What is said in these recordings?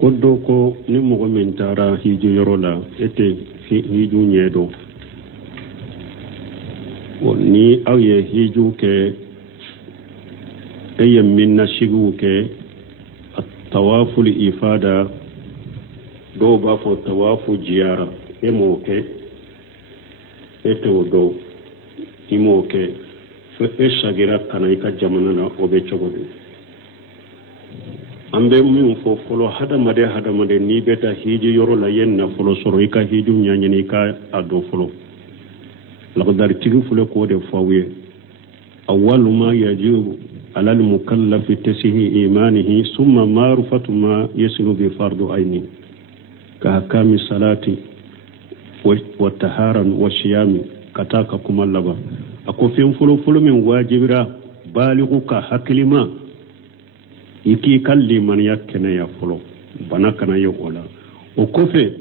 Kodo ko ni mogo min taara hiju yɔrɔ la e tɛ hiju ɲɛ dɔn. Ni aw ye hiju kɛ e ye minna sigiw kɛ tawaful ifada dɔw b'a fɔ tawafu jiyara e m'o kɛ e t'o dɔn i m'o kɛ fo e sagira kana i ka jamana na o bɛ cogo di. An bɛ min fɔ fɔlɔ hadamaden n'i bɛ taa hiji yɔrɔ la i ye nafolo sɔrɔ i ka hiju ɲɛɲini i ka a dɔn fɔlɔ. Laqdaritigi filɛ k'o de fɔ aw ye. Awwalu ma yajibu ala al-mukallafi tasihi imanihi summa ma'rifatu ma yasiru bi fardu ayni ka ahkami salati wa taharan wa shiyami kataka kuma laba. Ako fen fɔlɔ min wajibira baligu ka hakilima iki kalli maniya kɛnɛya fɔlɔ bana kana ye o la. O kɔfɛ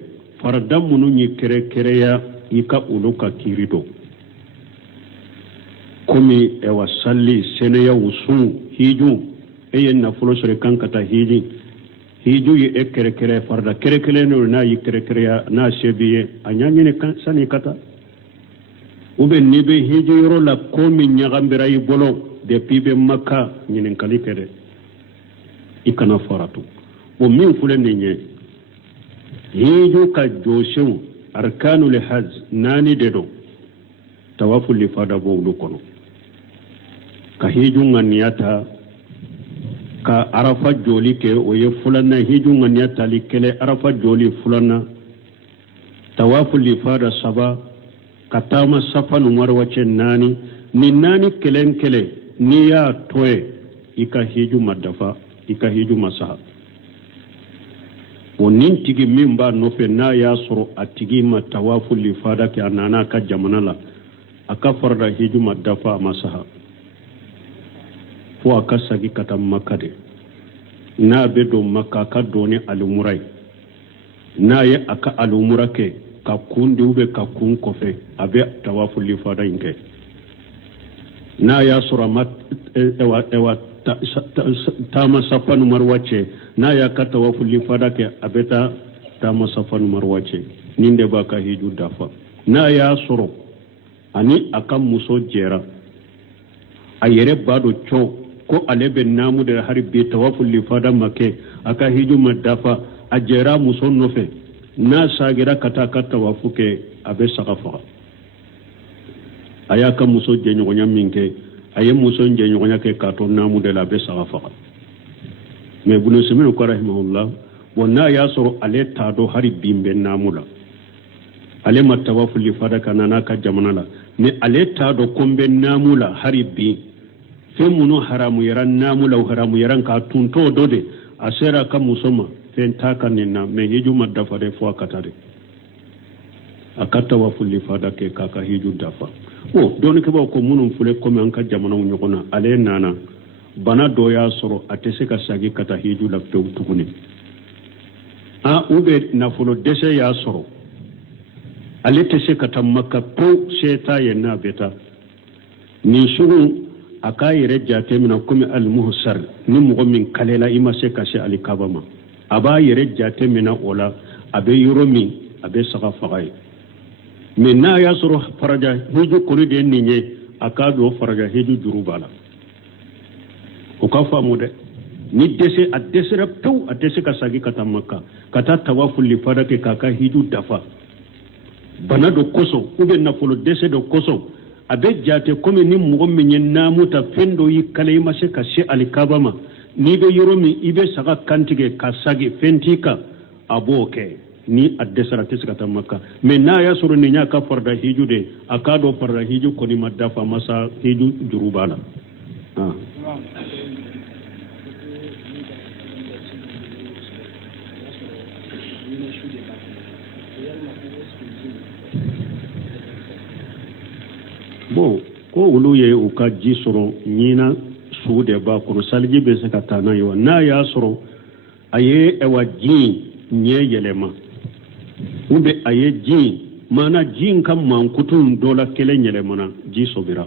farada minnu ye kɛrɛkɛrɛya i ka olu ka kiiri dɔn komi ewa salli sɛnɛya wusun hiju e ye nafolo sɔrɔ kan ka taa hiju ye e kɛrɛkɛrɛ farada kɛrɛkɛrɛ n'o n'a yi kɛrɛkɛrɛya n'a se b'i ye a ɲaɲini sani ka taa ou bien n'i bɛ hiju yɔrɔ la ko min ɲagamira i bolo depuis i bɛ Maka ɲininkali kɛ dɛ i kana faratu. O min filɛ nin ye hiju ka jɔsenw arkanul hajj 4 de don tawaful ifada b'olu kɔnɔ ka hiju ŋaniya ta ka arafa joli kɛ o ye filanan hiju ŋaniya tali kɛlɛ arafa joli filanan tawaful ifada 3 ka taama safa ni marwa cɛ 4 ni 4 kelen kelen n'i y'a to ye i ka hiju ma dafa i ka hiju ma saha. O nin tigi min b'a nɔfɛ n'a y'a sɔrɔ a tigi ma tawaful ifada kɛ a nana a ka jamana la a ka farada hiju ma dafa a ma saha fo a ka sagi ka taa Maka de. N'a bɛ don Maka a ka don ni alumura ye. N'a ye a ka alumura kɛ ka kun di ou bien ka kun kɔfɛ a bɛ tawaful ifada in kɛ. N'a y'a sɔrɔ a ma taama safa ni marwa cɛ n'a y'a ka tawaful ifada kɛ a bɛ taa taama safa ni marwa cɛ nin de b'a ka hiju dafa. N'a y'a sɔrɔ ani a ka muso jɛra a yɛrɛ b'a dɔn cɔ ko ale bɛ naamu de hari bi tawaful ifada ma kɛ a ka hiju ma dafa a jɛra muso nɔfɛ n'a sagira ka taa ka tawafu kɛ a bɛ saga faga. A y'a ka muso jɛɲɔgɔnya min kɛ a ye muso jɛɲɔgɔnya kɛ k'a to naamu de la a bɛ saga faga. Mais Ibn Usaymin ko rahimahullah bon n'a y'a sɔrɔ ale t'a dɔn hari bi n bɛ naamu la ale ma tawaful ifada ka n'a ka jamana la mais ale t'a dɔn ko n bɛ naamu la hari bi fɛn minnu haramuyara naamu la o haramuyara k'a tun t'o dɔ de a sera a ka muso ma fɛn t'a ka nin na mais hiju ma dafa de fo a ka taa de a ka tawaful ifada kɛ k'a ka hiju dafa. O dɔɔnikɛbaw ko minnu filɛ komi an ka jamanaw ɲɔgɔn na ale nana bana dɔ y'a sɔrɔ a tɛ se ka sagi ka taa hiju la pewu tuguni ou bien nafolo dɛsɛ y'a sɔrɔ ale tɛ se ka taa Maka pewu se t'a ye n'a bɛ taa nin sugu a k'a yɛrɛ jate minɛ komi al-muhsar ni mɔgɔ min kalela i ma se ka se alikaba ma a b'a yɛrɛ jate minɛ o la a bɛ yɔrɔ min a bɛ saga faga ye. Mais n'a y'a sɔrɔ faraja hiju kɔni de ye nin ye a k'a dɔn faraja hiju juru b'a la o ka faamu dɛ. Ni dɛsɛ a dɛsɛra pewu a tɛ se ka sagi ka taa Maka ka taa tawaful ifada kɛ k'a ka hiju dafa bana dɔ kosɔn ou bien nafolo dɛsɛ dɔ kosɔn a bɛ jate komi ni mɔgɔ min ye naamu ta fɛn dɔ y'i kale i ma se ka se alikaba ma n'i bɛ yɔrɔ min i bɛ saga kantigɛ ka sagi fɛn t'i kan a b'o kɛ ni a dɛsɛra a tɛ se ka taa Maka. Mais n'a y'a sɔrɔ nin y'a ka farada hiju de a k'a dɔn farada hiju kɔni ma dafa masa hiju juru b'a la. Bon ko olu ye u ka ji sɔrɔ ɲina sugu de b'a kɔnɔ saliji bɛ se ka taa n'a ye wa n'a y'a sɔrɔ a ye ji ɲɛ yɛlɛma ou bien a ye ji maana ji in ka mankutu dɔ la kelen yɛlɛmana ji sɔbira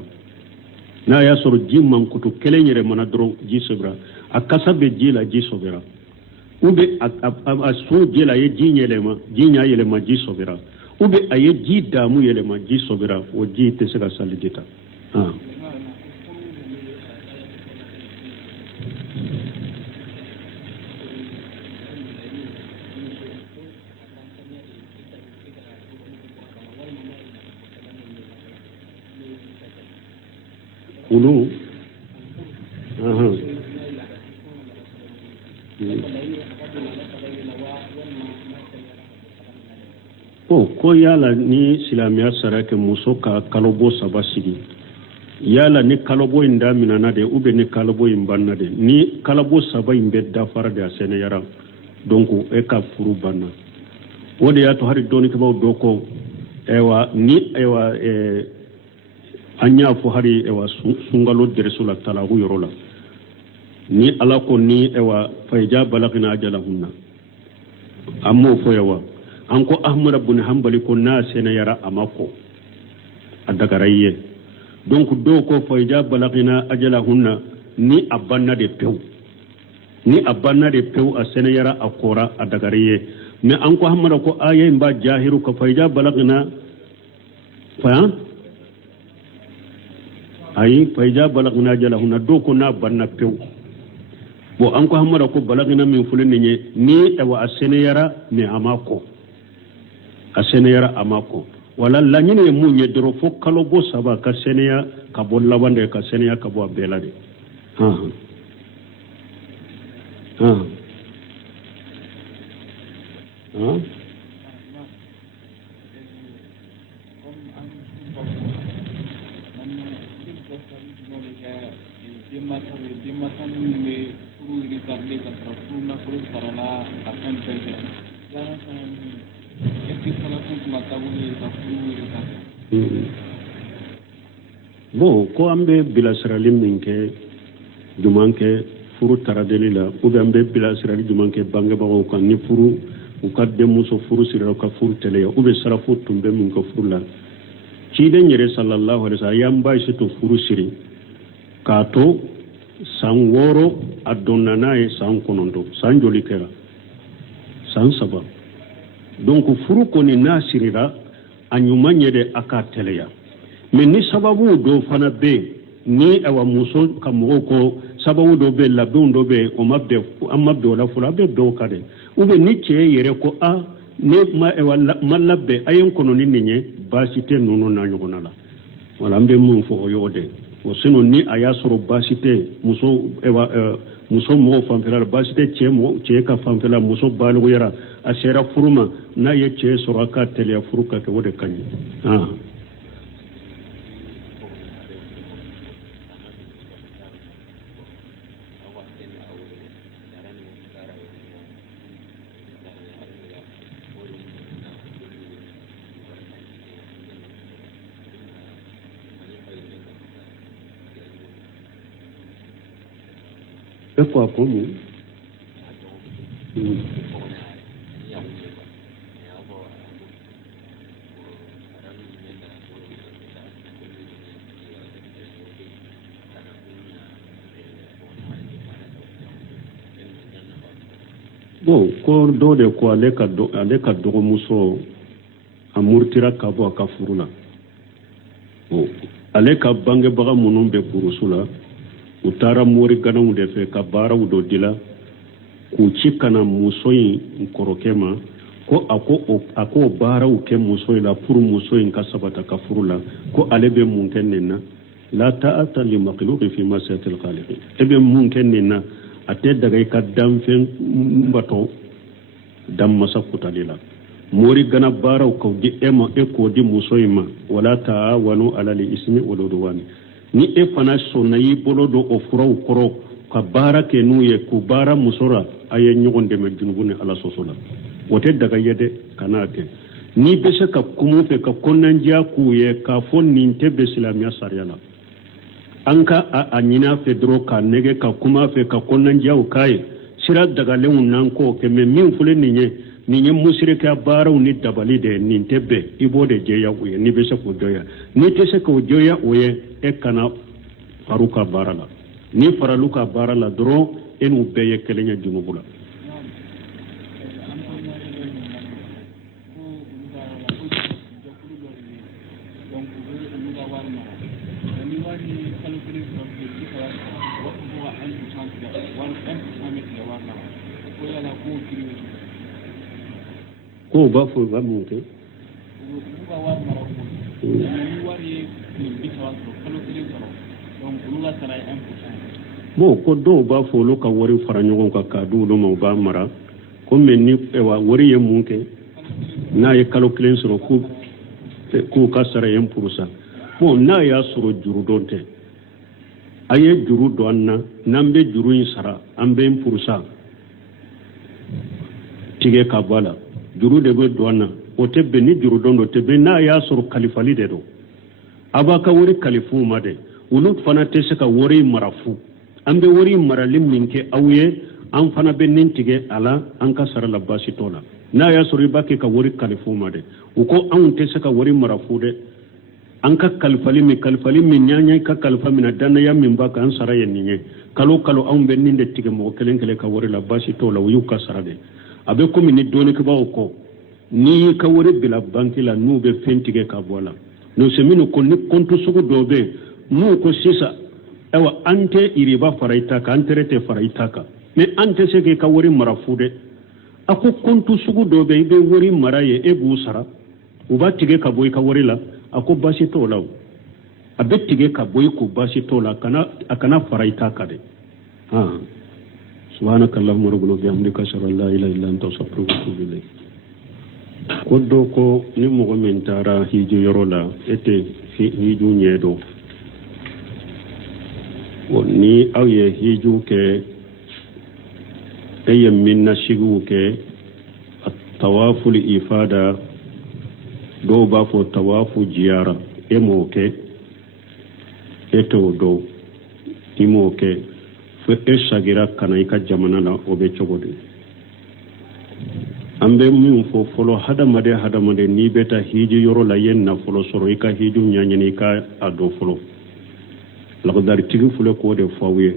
n'a ya sɔrɔ ji mankutu kelen yɛrɛ mana dɔrɔn ji sobira a kasa bɛ ji la ji sobira ou bien a sun ji la a ye ji yɛlɛma ji ɲa yɛlɛma ji sobira ou bien a ye ji daamu yɛlɛma ji sobira o ji tɛ se ka saliji ta ulu ko yala ni silamiya sara ke muso ka kalobo saba sigi yala ni kalobo in daminana de ube ni kalobo in banna de ni kalobo saba in bɛ dafara de a sɛnɛyara donc e ka furu banna o de y'a to hari dɔɔni kɛbaw dɔ ko ni an y'a fɔ hari sunkalo dɛrɛso la talagu yɔrɔ la ni ala ko ni fayja balagina ajalahunna an m'o fɔ an ko ahmad ibn hanbali ko n'a sɛnɛyara a ma ko a dagara i ye donc dɔw ko fayja balagina ajalahunna ni a banna de pewu a sɛnɛyara a kora a dagara i ye mais an ko ahmad ko aya in ba jahiru ka fayja balagina ayi fayja balagina ajalahunna dɔw ko n'a banna pewu bon an ko ahmad ko balagina min fulin ni a sɛnɛyara mais a ma ko wala laɲini ye mun ye dɔrɔn fo kalo bo saba ka sɛnɛya ka bɔ laban de ka sɛnɛya ka bɔ a bɛɛ la de bon ko an bɛ bilasirali min kɛ juman kɛ furu taradeli la ou bien an bɛ bilasirali juman kɛ bangebagaw kan ni furu u ka denmuso furu sirila u ka furu tɛlɛya ou bien sarafo tun bɛ min ka furu la ciden yɛrɛ sallallahu alaihi wasallam y'an ba to furu siri k'a to san 6 a donna n'a ye san 9 san joli kɛra san 3 donc furu kɔni n'a sirira a ɲuman ye de a ka tɛlɛya mais ni sababu dɔ fana bɛ yen ni muso ka mɔgɔw ko sababu dɔ bɛ yen labɛnw dɔ bɛ yen o ma bɛn an ma bɛn o la fɔlɔ a bɛ bɛn o kan dɛ ou bien ni cɛ yɛrɛ ko ne ma labɛn a ye n kɔnɔ ni nin ye baasi tɛ ninnu n'a ɲɔgɔnna la wala an bɛ mun fɔ o y'o de o sinon ni a y'a sɔrɔ baasi tɛ muso mɔgɔw fanfɛla la baasi tɛ cɛ ka fanfɛla muso balogoyara a sera furu ma n'a ye cɛ sɔrɔ a ka tɛliya furu ka kɛ o de ka ɲi quoi comme bon ko dɔ de ko ale ka dɔgɔmuso a murutira ka bɔ a ka furu la ale ka bangebaga minnu bɛ burusu la u taara mori ganaw de fɛ ka baaraw dɔ dila k'u ci kana muso in kɔrɔkɛ ma ko a ko baaraw kɛ muso in la pour muso in ka sabata ka furu la ko ale bɛ mun kɛ nin na la ta'ata li makhluqin fi ma'siyatil khaliq e bɛ mun kɛ nin na a tɛ daga i ka danfɛn batɔ danmasa kutali la mori gana baaraw k'o di e ma e k'o di muso in ma wala ta'awanu ala al-ismi wal udwan ni e fana sɔnna y'i bolo don o furaw kɔrɔ ka baara kɛ n'u ye k'u baara muso la a ye ɲɔgɔn dɛmɛ junubu ni ala sɔsɔ la o tɛ daga ye dɛ kan'a kɛ n'i bɛ se ka kuma fɛ ka kɔnɔnandiya k'u ye k'a fɔ nin tɛ bɛ silamɛya sariya la an ka a ɲini a fɛ dɔrɔn k'a nɛgɛ ka kuma fɛ ka kɔnɔnandiyaw k'a ye sira dagalenw n'an k'o kɛ mɛ min filɛ nin ye musirika baaraw ni dabali de nin tɛ bɛn i b'o de jɛya o ye n'i bɛ se k'o jɔya n'i tɛ se k'o jɔya o ye e kana faruka barala ni faraluka barala doro enu beye kelenya junubula ko ba fo ba mu ke bo ko do ba fo lo ka wari fara ɲɔgɔn ka ka du lo ma ba mara ko men ni wa wari ye mun kɛ n'a ye kalo kelen sɔrɔ k'u ka sara ye purusa bon n'a y'a sɔrɔ juru dɔn tɛ a ye juru dɔn an na n'an bɛ juru in sara an bɛ purusa tigɛ ka bɔ a la juru de bɛ don an na o tɛ bɛn ni juru dɔn o tɛ bɛn n'a y'a sɔrɔ kalifali de don a b'a ka wari kalifu ma dɛ olu fana tɛ se ka wari mara fu an bɛ wari marali min kɛ aw ye an fana bɛ nin tigɛ a la an ka sara la baasi t'o la n'a y'a sɔrɔ i b'a kɛ ka wari kalifu ma dɛ u ko anw tɛ se ka wari mara fu dɛ an ka kalifali min ɲaɲa ka kalifa min na dannaya min b'a kan an sara ye nin ye kalo kalo anw bɛ nin de tigɛ mɔgɔ kelen kelen ka wari la baasi t'o la u y'u ka sara de a bɛ komi ni dɔɔnikɛbaaw kɔ n'i y'i ka wari bila banki la n'u bɛ fɛn tigɛ ka bɔ a la n'o se minnu ko ni kɔntu sugu dɔw bɛ yen n'u ko sisan ayiwa an tɛ iriba fara i ta kan an tɛrɛ tɛ fara i ta kan mais an tɛ se k'i ka wari mara fu dɛ a ko kɔntu sugu dɔw bɛ yen i bɛ wari mara ye e b'u sara u b'a tigɛ ka bɔ i ka wari la a ko baasi t'o la o a bɛ tigɛ ka bɔ i ko baasi t'o la a kana fara i ta kan dɛ subhanaka allahumma rabbana bihamdika ashhadu an la ilaha illa anta astaghfiruka wa atubu ilayk ko do ko ni mɔgɔ min taara hiju yɔrɔ la e tɛ hiju ɲɛ dɔn ni aw ye hiju kɛ e ye minnasigiw kɛ tawaful ifada dɔw b'a fɔ tawafu jiyara e m'o kɛ e t'o dɔn i m'o kɛ fo e sagira kana i ka jamana la o bɛ cogo di an bɛ min fɔ fɔlɔ hadamaden n'i bɛ taa hiji yɔrɔ la i ye nafolo sɔrɔ i ka hiju ɲaɲini i ka a dɔn fɔlɔ lagdaritigi filɛ k'o de fɔ aw ye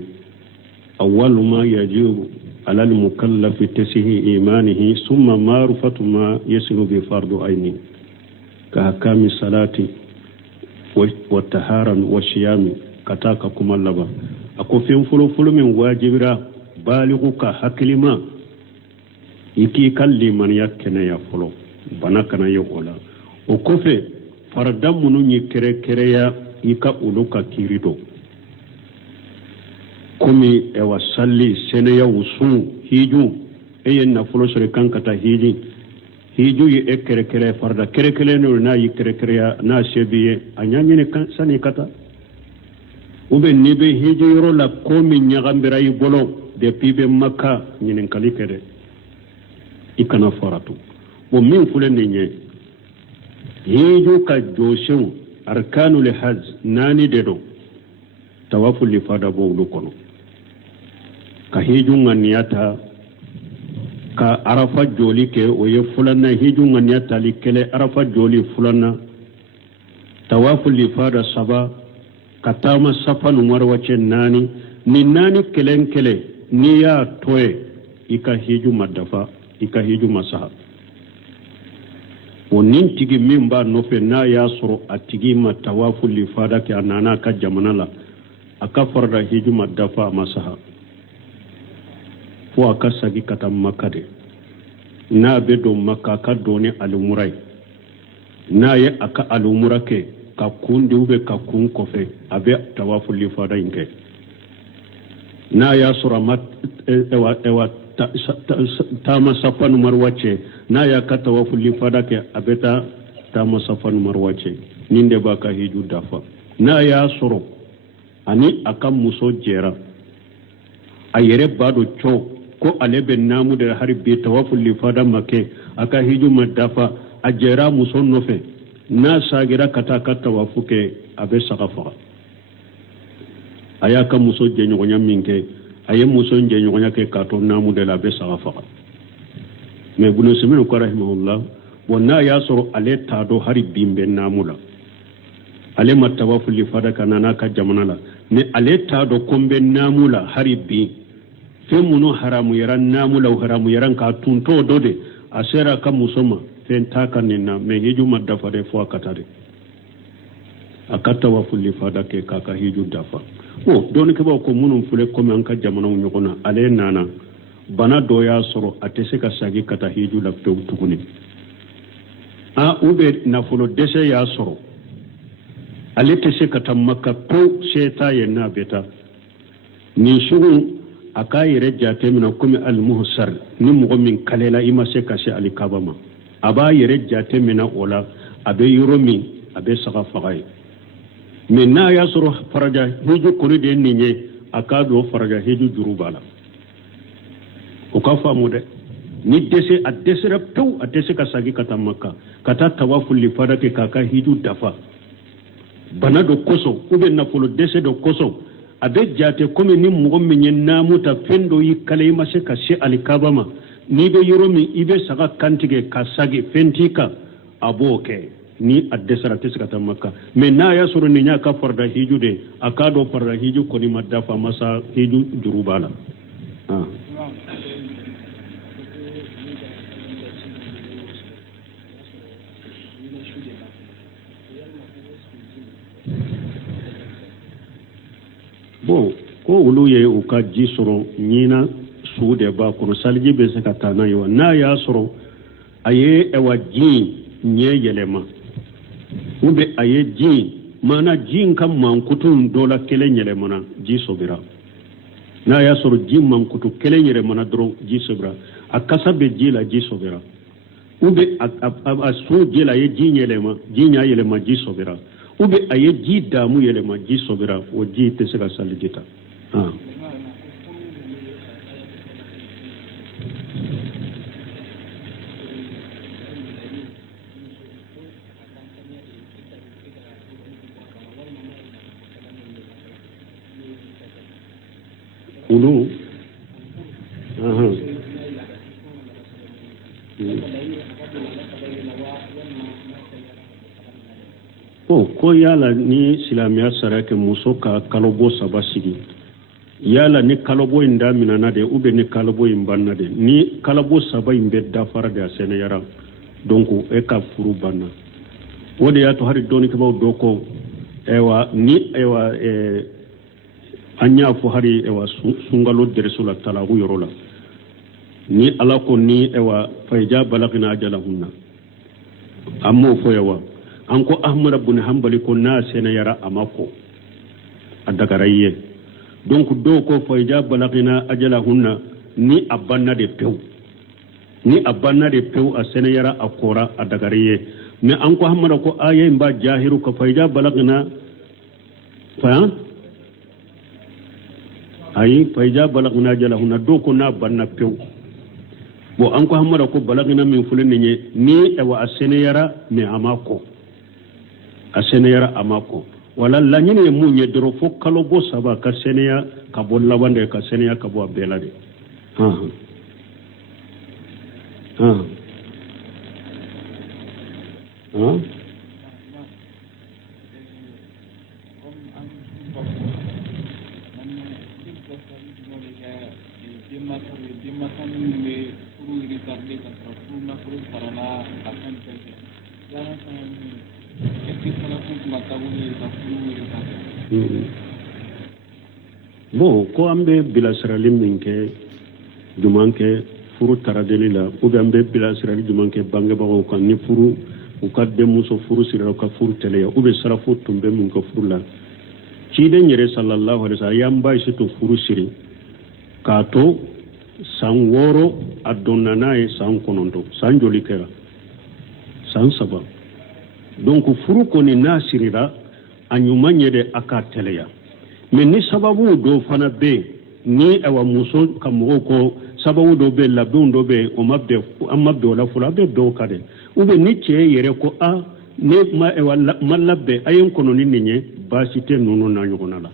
awwalu ma yajibu ala al-mukallafi tasihi imanihi summa ma'rifatu ma yasilu bi fardu ayni ka hakami salati wa taharan wa shiyami kata ka kuma laba ako fen folo min wajibira baligu ka hakilima iki kalli man yakene folo bana kana ye ola o kofe farda munu ni kere ya ika uluka kirido komi ewa salli sene ya usu hiju eye na folo sore kan kata hiju yi kere farda kere no na yi kere ya na sebiye anyanye ne kan sani kata ube nibe hiju yoro la komi nyagambira yi bolo de pibe makka nyinin kali kere ikana faratu o min fule ninye hiju ka joshin arkanul hajj nani dedo tawaful ifada bo kono ka hiju nganiyata ka arafa joli ke o ye fulanna hiju nganiyata li kele arafa joli fulanna tawaful ifada saba katama safa numar wace nani ni nani kele ni ya toye ika hiju madafa ika hiju masaha o nin tigi min ba nofe na ya soro a tigi ma tawaful ifada ke anana ka jamana la aka farda hiju madafa masaha fo aka sagi kata makka de na be do makka ka doni alumurai na ye aka alumura ke ka kundi ube ka kun kofe abe tawaful ifada inke na ya soro mat ewa tama safa numar wace na ya ka tawaful ifada ke abeta tama safa numar wace ninde ba ka hiju dafa na ya soro ani aka muso jera a yere bado cho ko alebe namu da harbi tawaful ifada make aka hiju madafa a jera muso nofe na sagira kata ka tawafuke abe sakafa aya ka muso je nyonya minke aye muso je nyonya ke kato namu de la be sakafa me bunu simin ko rahimahullah wonna ya soro ale tado harbi be namula ale matawaful ifada kana na ka jamana la mais ale t'a dɔn ko n bɛ naamu la hali bi fɛn minnu haramuyara naamu la o haramuyara k'a tuntɔ dɔ de a sera a ka muso ma fɛn t'a ka nin na mais hiju ma dafa de fo a ka taa de a ka tawafuli fada kɛ k'a ka hiju dafa dɔɔnikɛbaw ko minnu filɛ komi an ka jamanaw ɲɔgɔn na ale nana bana dɔ y'a sɔrɔ a tɛ se ka sagi ka taa hiju la pewu tuguni u bɛ nafolo dɛsɛ y'a sɔrɔ ale tɛ se ka taa maka pewu se t'a ye n'a bɛ taa nin sugu a k'a yɛrɛ jate minɛ komi alimuhusar ni mɔgɔ min kalela i ma se ka se alikaba ma a b'a yɛrɛ jate minɛ o la a bɛ yɔrɔ min a bɛ saga faga ye mais n'a y'a sɔrɔ faraja hiju kɔni de ye nin ye a k'a dɔn faraja hiju juru b'a la o ka faamu dɛ ni dɛsɛ a dɛsɛra pewu a tɛ se ka sagi ka taa maka ka taa tawafuli fada kɛ k'a ka hiju dafa bana dɔ kosɔn ou bien nafolo dɛsɛ dɔ kosɔn a bɛ jate komi ni mɔgɔ min ye naamu ta fɛn dɔ y'i kale i ma se ka se alikaba ma n'i bɛ yɔrɔ min i bɛ saga kantigɛ ka sagi fɛn t'i kan a b'o kɛ ni a dɛsɛra a tɛ se ka taa maka mais n'a y'a sɔrɔ nin y'a ka farida hiju de a k'a dɔn farida hiju kɔni ma dafa a ma sa hiju juru b'a la bon ko olu ye u ka ji sɔrɔ ɲina sugu de b'a kɔnɔ saliji bɛ se ka taa n'a ye wa n'a y'a sɔrɔ a ye ji ɲɛ yɛlɛma ou bien a ye ji maana ji in ka mankutu dɔ la kelen yɛlɛmana ji sobira n'a y'a sɔrɔ ji mankutu kelen yɛlɛmana dɔrɔn ji sobira a kasa bɛ ji la ji sobira ou bien a su ji la a ye ji yɛlɛma ji ɲa yɛlɛma ji sobira ou bien a ye ji daamu yɛlɛma ji sobira o ji tɛ se ka saliji ta ulu ko yala ni silamɛya sara kɛ muso ka kalobɔ saba sigi yala ni kalobɔ in daminana de ou bien ni kalobɔ in banna de ni kalobɔ saba in bɛ dafara de a sɛnɛyara donc e ka furu banna o de y'a to hari dɔɔnikɛbaw dɔ ko ni an y'a fɔ hari sunkalo dɛrɛso la talagu yɔrɔ la ni ala ko ni fayja balagina ajalahunna an m'o fɔ wa an ko ahmad ibn hanbali ko n'a sɛnɛyara a ma ko a dagara ye donc dɔw ko fayja balagina ajalahunna ni a banna de pewu a sɛnɛyara a kora a dagara ye mais an ko ahmad ko aya in ba jahiru ko fayja balagina ayi fayja balagina ajalahunna dɔw ko n'a banna pewu bon an ko ahmad ko balagina min fulin ni a sɛnɛyara mais a ma ko a sɛnɛyara a ma ko wala laɲini ye mun ye dɔrɔn fo kalo bɔ saba ka sɛnɛya ka bɔ laban de ka sɛnɛya ka bɔ a bɛɛ la de bon ko an bɛ bilasirali min kɛ juman kɛ furu taradeli la ou bien an bɛ bilasirali juman kɛ bangebagaw kan ni furu u ka denmuso furu sirila u ka furu tɛlɛya ou bien sarafo tun bɛ mun ka furu la ciden yɛrɛ sallallahu alaihi wasallam y'an ba to furu siri k'a to san 6 a donna n'a ye san 9 san joli kɛra san 3 donc furu kɔni n'a sirira a ɲuman ye de a ka tɛlɛya mais ni sababu dɔ fana bɛ ni muso ka mɔgɔw ko sababu dɔ bɛ labɛnw dɔ bɛ an ma bɛn o la fɔlɔ a bɛ bɛn o kan dɛ ou bien ni cɛ yɛrɛ ko ne ma labɛn a ye n kɔnɔ ni nin ye baasi tɛ ninnu na ɲɔgɔn na la